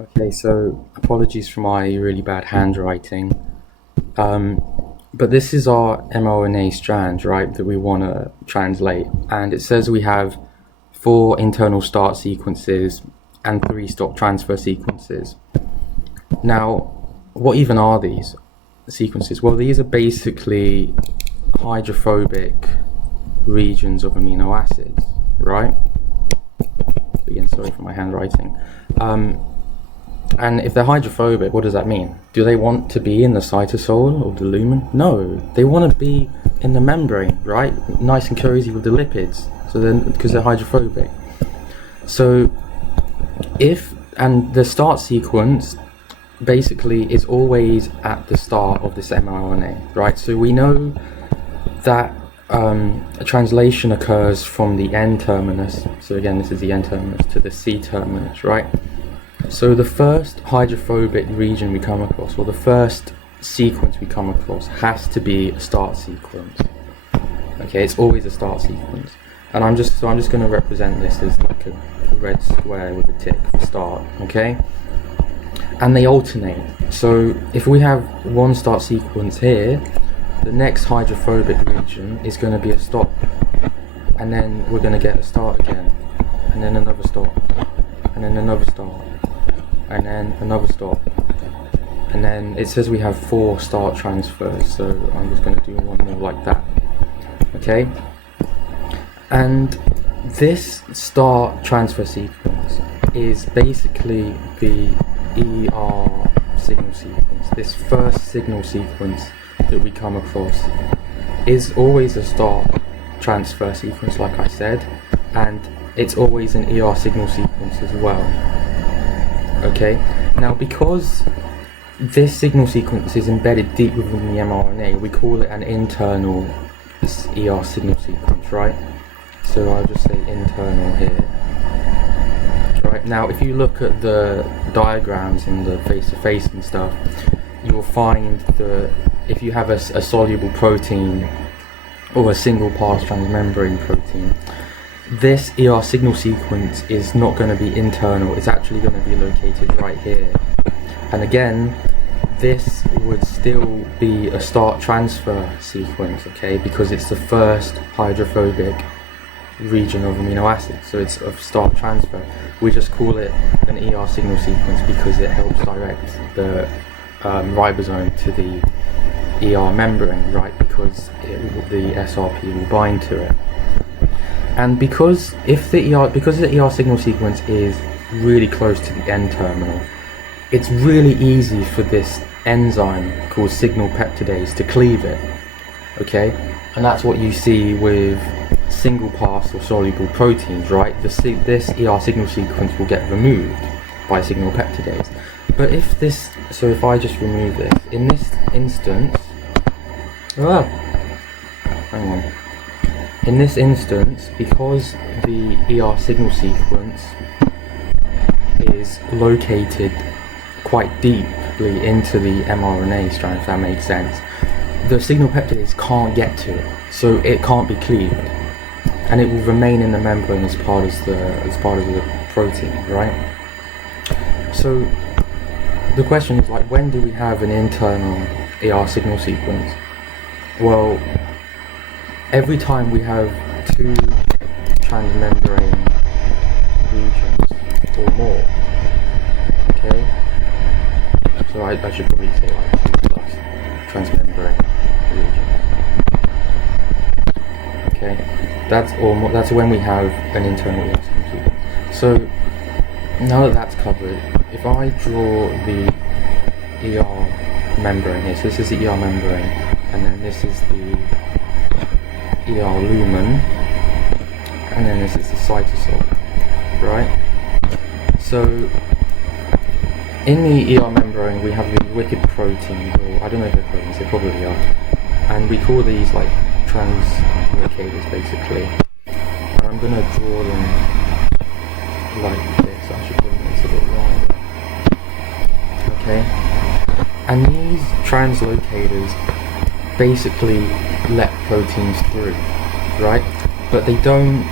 Okay, so apologies for my really bad handwriting. But this is our mRNA strand, right, that we want to translate. And it says we have 4 internal start sequences and 3 stop transfer sequences. Now, what even are these sequences? Well, these are basically hydrophobic regions of amino acids, right? Again, sorry for my handwriting. And if they're hydrophobic, what does that mean? Do they want to be in the cytosol or the lumen? No, they want to be in the membrane, right? Nice and cozy with the lipids. So then, because they're hydrophobic. So and the start sequence basically is always at the start of this mRNA, right? So we know that a translation occurs from the N terminus. So again, this is the N terminus to the C terminus, right? So the first hydrophobic region we come across, or the first sequence we come across, has to be a start sequence. Okay, it's always a start sequence. And I'm just going to represent this as like a red square with a tick for start, okay? And they alternate. So if we have one start sequence here, the next hydrophobic region is going to be a stop. And then we're going to get a start again. And then another stop. And then another start. And then another stop. And then it says we have 4 start transfers, so I'm just going to do one more like that. Okay? And this start transfer sequence is basically the ER signal sequence. This first signal sequence that we come across is always a start transfer sequence, like I said, and it's always an ER signal sequence as well. Okay, now because this signal sequence is embedded deep within the mRNA, we call it an internal ER signal sequence, right? So I'll just say internal here. Right, now if you look at the diagrams in the face-to-face and stuff, you will find that if you have a soluble protein or a single pass transmembrane protein, this ER signal sequence is not going to be internal, it's actually going to be located right here. And again, this would still be a start transfer sequence, okay, because it's the first hydrophobic region of amino acids, so it's a start transfer. We just call it an ER signal sequence because it helps direct the ribosome to the ER membrane, right, because the SRP will bind to it. And because the ER signal sequence is really close to the N terminal, it's really easy for this enzyme called signal peptidase to cleave it, okay? And that's what you see with single pass or soluble proteins, right? This ER signal sequence will get removed by signal peptidase. But if I just remove this, in this instance, in this instance, because the ER signal sequence is located quite deeply into the mRNA strand, if that makes sense, the signal peptidase can't get to it, so it can't be cleaved, and it will remain in the membrane as part of the protein, right? So the question is, like, when do we have an internal ER signal sequence? Well, every time we have 2 transmembrane regions or more, okay? So I should probably say like 2 plus transmembrane regions. Okay, that's when we have an internal ER signal sequence. So now that that's covered, if I draw the ER membrane here, so this is the ER membrane, and then this is the ER lumen, and then this is the cytosol, right? So in the ER membrane we have the wicked proteins, or I don't know if they're proteins, they probably are, and we call these like translocators basically, and I'm going to draw them like this. I should bring this a bit wider, okay? And these translocators basically let proteins through, right? But they don't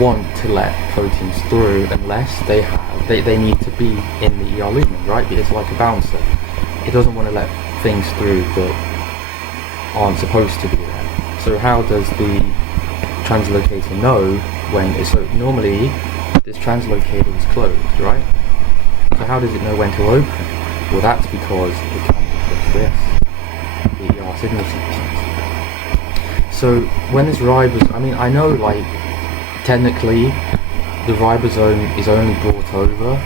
want to let proteins through unless they need to be in the ER lumen, right? It's like a bouncer. It doesn't want to let things through that aren't supposed to be there. So how does the translocator know when? So normally this translocator is closed, right? So how does it know when to open? Well, that's because it comes across this, the ER signal sequence. So when this ribosome, I mean, I know like technically the ribosome is only brought over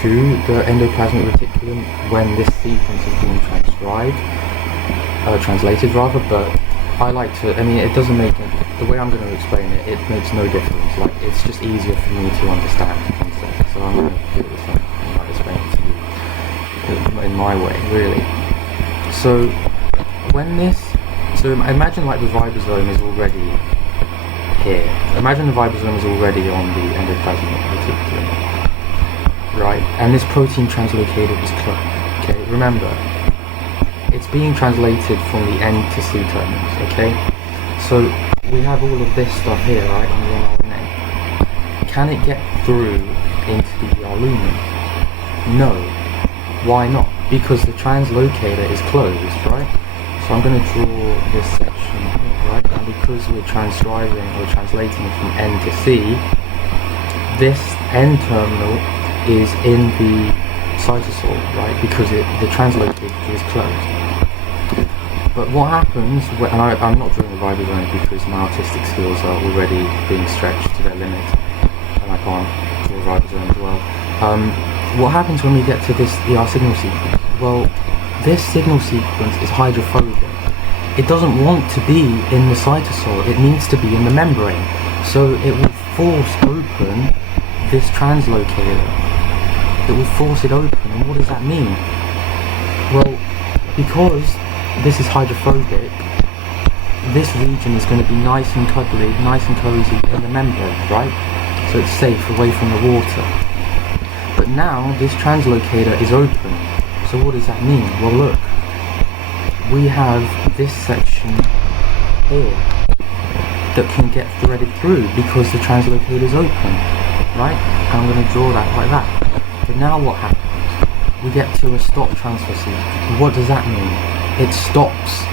to the endoplasmic reticulum when this sequence is being translated rather, but I like to, I mean, it doesn't make it, the way I'm going to explain it, it makes no difference. Like, it's just easier for me to understand the concept, so I'm going to do it the same, like explain it to you in my way, really. So when this, so imagine like the ribosome is already here. Imagine the ribosome is already on the endoplasmic reticulum, right? And this protein translocator is closed. Okay, remember, it's being translated from the N to C terminus. Okay, so we have all of this stuff here, right, on the mRNA. Can it get through into the ER lumen? No. Why not? Because the translocator is closed, right? So I'm going to draw this section here, right? And because we're transcribing or translating from N to C, this N terminal is in the cytosol, right? Because the translocator is closed. But what happens, and I'm not drawing the ribosome because my artistic skills are already being stretched to their limit, and I can't draw a ribosome as well. What happens when we get to this ER signal sequence? Well, this signal sequence is hydrophobic. It doesn't want to be in the cytosol, it needs to be in the membrane. So it will force open this translocator. It will force it open, and what does that mean? Well, because this is hydrophobic, this region is going to be nice and cuddly, nice and cozy in the membrane, right? So it's safe away from the water. But now this translocator is open. So what does that mean? Well, look, we have this section here that can get threaded through because the translocator is open, right? And I'm going to draw that like that. But now what happens? We get to a stop transfer sequence. What does that mean? It stops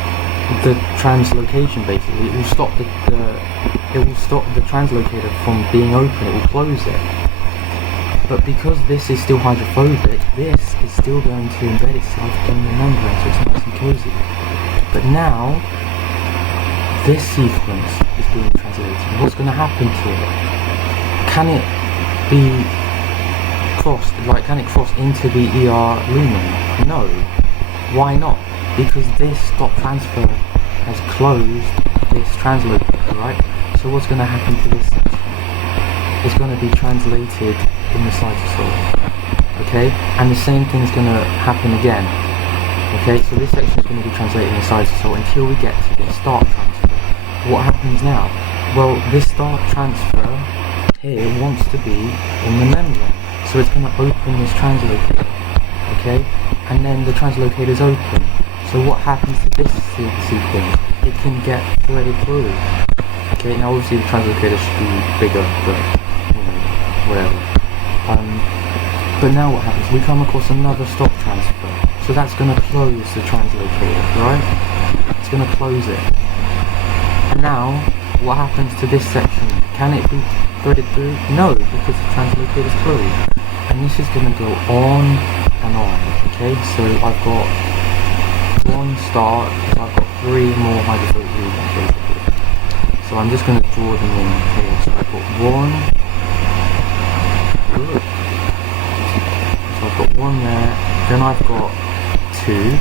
the translocation basically. It will stop the translocator from being open. It will close it. But because this is still hydrophobic, this is still going to embed itself in the membrane, so it's nice and cozy. But now, this sequence is being translated. What's going to happen to it? Can it be crossed? Like, can it cross into the ER lumen? No. Why not? Because this stop transfer has closed this translocator, right? So what's going to happen to this section? It's going to be translated in the cytosol, okay? And the same thing is going to happen again, okay? So this section is going to be translated in the cytosol until we get to the start transfer. What happens now? Well, this start transfer here wants to be in the membrane, so it's going to open this translocator, okay? And then the translocator is open. So what happens to this sequence? It can get threaded through, okay? Now obviously the translocator should be bigger, but whatever. But now what happens? We come across another stop transfer. So that's going to close the translocator, right? It's going to close it. And now, what happens to this section? Can it be threaded through? No, because the translocator is closed. And this is going to go on and on, okay? So I've got one start, so I've got 3 more hydrophobic regions, basically. So I'm just going to draw them in here. So I've got 1. So I've got 1 there, then I've got 2,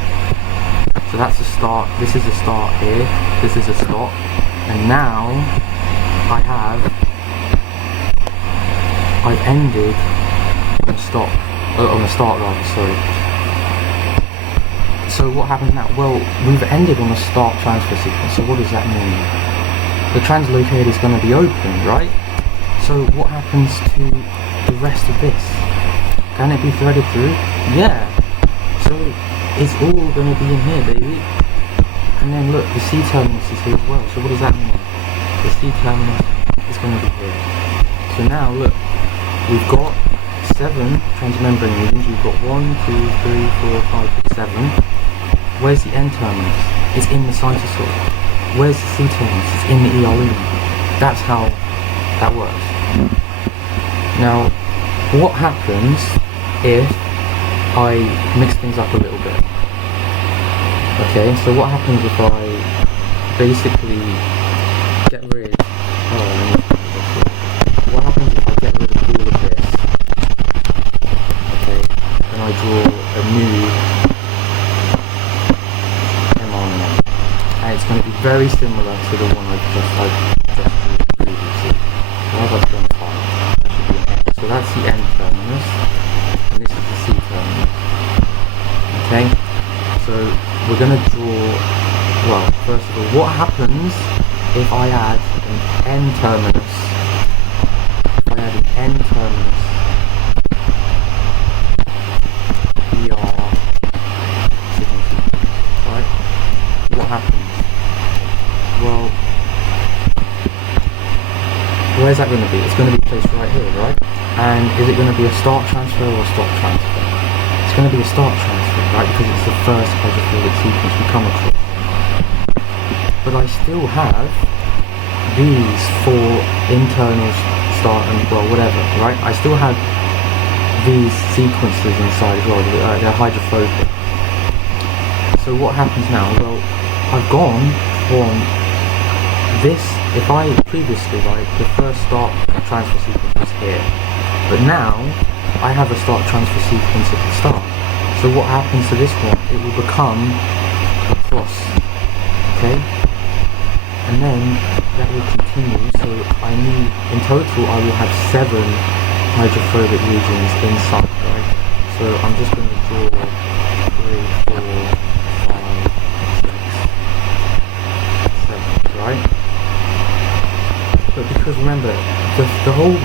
so that's a start, this is a start here, this is a stop, and now I've ended on a stop, on a start rather, sorry. So what happens now? Well, we've ended on a start transfer sequence, so what does that mean? The translocator is going to be open, right? So what happens to the rest of this? Can it be threaded through? Yeah. So it's all going to be in here, baby. And then look, the C terminus is here as well. So what does that mean? The C terminus is going to be here. So now look, we've got 7 transmembrane regions. We've got 1, 2, 3, 4, 5, 6, 7. Where's the N terminus? It's in the cytosol. Where's the C terminus? It's in the ER lumen. That's how that works. Now, what happens if I mix things up a little bit? Okay, so what happens if I basically get rid what happens if I get rid of all of this, okay, and I draw a new mRNA, and it's going to be very similar to the one I've just drew previously. So I've done 5, that should be an N. So that's the N terminus, and this is the C terminus, okay, so we're going to draw, well, first of all, what happens if I add an N terminus? If I add an N terminus ER signature, right? What happens? Well, where's that going to be? It's going to be placed right here, right? And is it going to be a start transfer or a stop transfer? It's going to be a start transfer, right? Because it's the first hydrophobic sequence we come across. But I still have these 4 internal start and, well, whatever, right? I still have these sequences inside as well, they're hydrophobic. So what happens now? Well, I've gone from this, if I previously, right, the first start transfer sequence was here, but now I have a start transfer sequence at the start. So what happens to this one? It will become a cross, okay? And then that will continue, so I need, in total I will have 7 hydrophobic regions inside, right? So I'm just going to draw 3, 4, 5, 6, 7, right? But because remember, the whole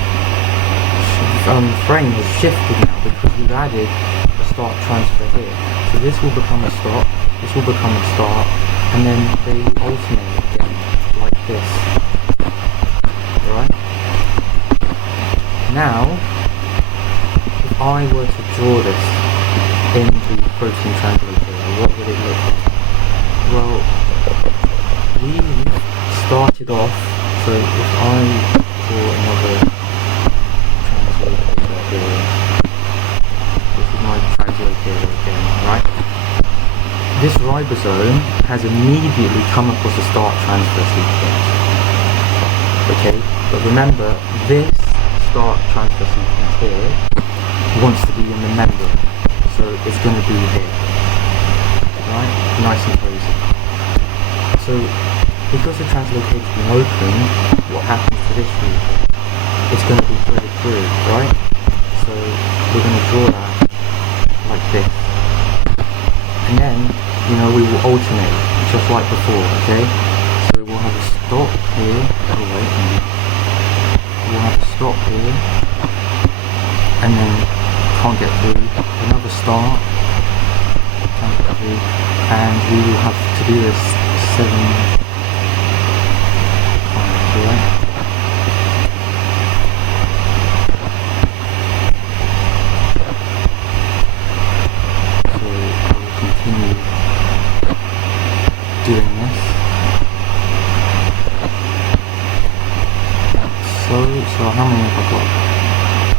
frame has shifted now because we've added a start transfer here. So this will become a stop, this will become a start, and then they alternate again, like this, right? Now, if I were to draw this into protein translocator, what would it look like? Well, we started off, so if I draw another translocator here, this is my translocator again, right? This ribosome has immediately come across a start transfer sequence. Okay, but remember, this start transfer sequence here wants to be in the membrane, so it's going to be here, right? Nice and cozy. So, because the translocator has been opened, what happens to this region? It's going to be threaded through, right? So, we're going to draw that like this. And then, you know, we will alternate, just like before, okay? So we'll have a stop here, oh wait, we'll have a stop here, and then can't get through, another start, can't get through, and we will have to do this 7 times, right? So I will continue doing this. So how many have I got?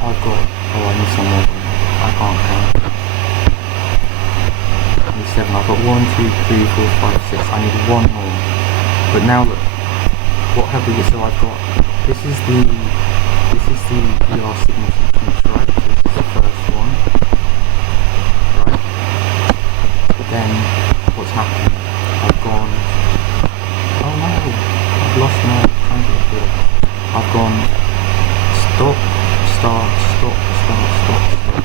I've got, oh, I need some more. I can't count. I need 7. I've got 1, 2, 3, 4, 5, 6. I need 1 more. But now look, what have we got? So I've got, this is the ER signal sequence, right? This is the first one, right? But then, what's happened? I've gone, oh no, I've lost my translocator. I've gone stop, start, stop, start, stop, stop.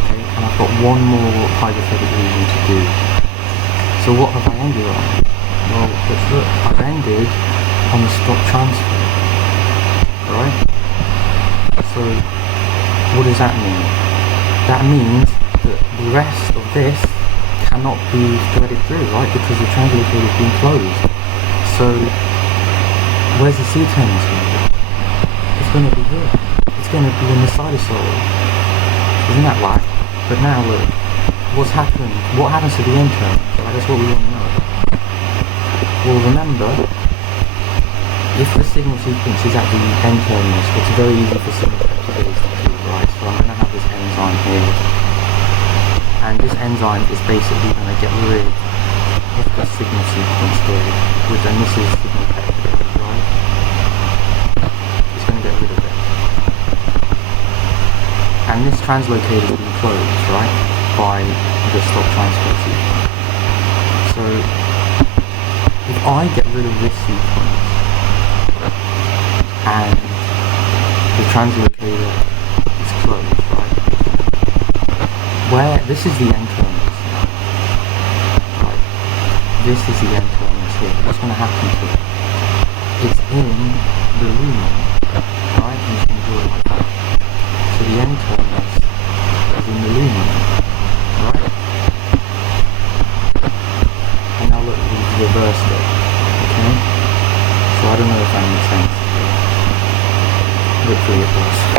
Okay, and I've got 1 more hydrophobic region to do. So what have I ended on? Well, let's look. I've ended on the stop transfer, right? So what does that mean? That means that the rest of this cannot be threaded through, right? Because the translocator has been closed. So where's the C terminus going to be? going to be here. It's going to be in the cytosol. Isn't that right? But now look, what happens to the end term? Right, that's what we want to know. Well, remember, if the signal sequence is at the end terminus, it's very easy for signal peptidase to do, right? So I'm going to have this enzyme here, and this enzyme is basically going to get rid of the signal sequence here, and this is signal peptidase, right? It's going to get rid of it. And this translocator has been closed, right, by the stop transfer sequence. So, if I get rid of this sequence, and the translocator is closed, right, this is the end terminus, right, this is the end terminus here, what's going to happen to it? It's in the lumen, right, I'm just going to do it like that. So the end terminus is in the lumen, right? And now look, we've reversed it, okay? So I don't know if that makes sense. Hopefully it does.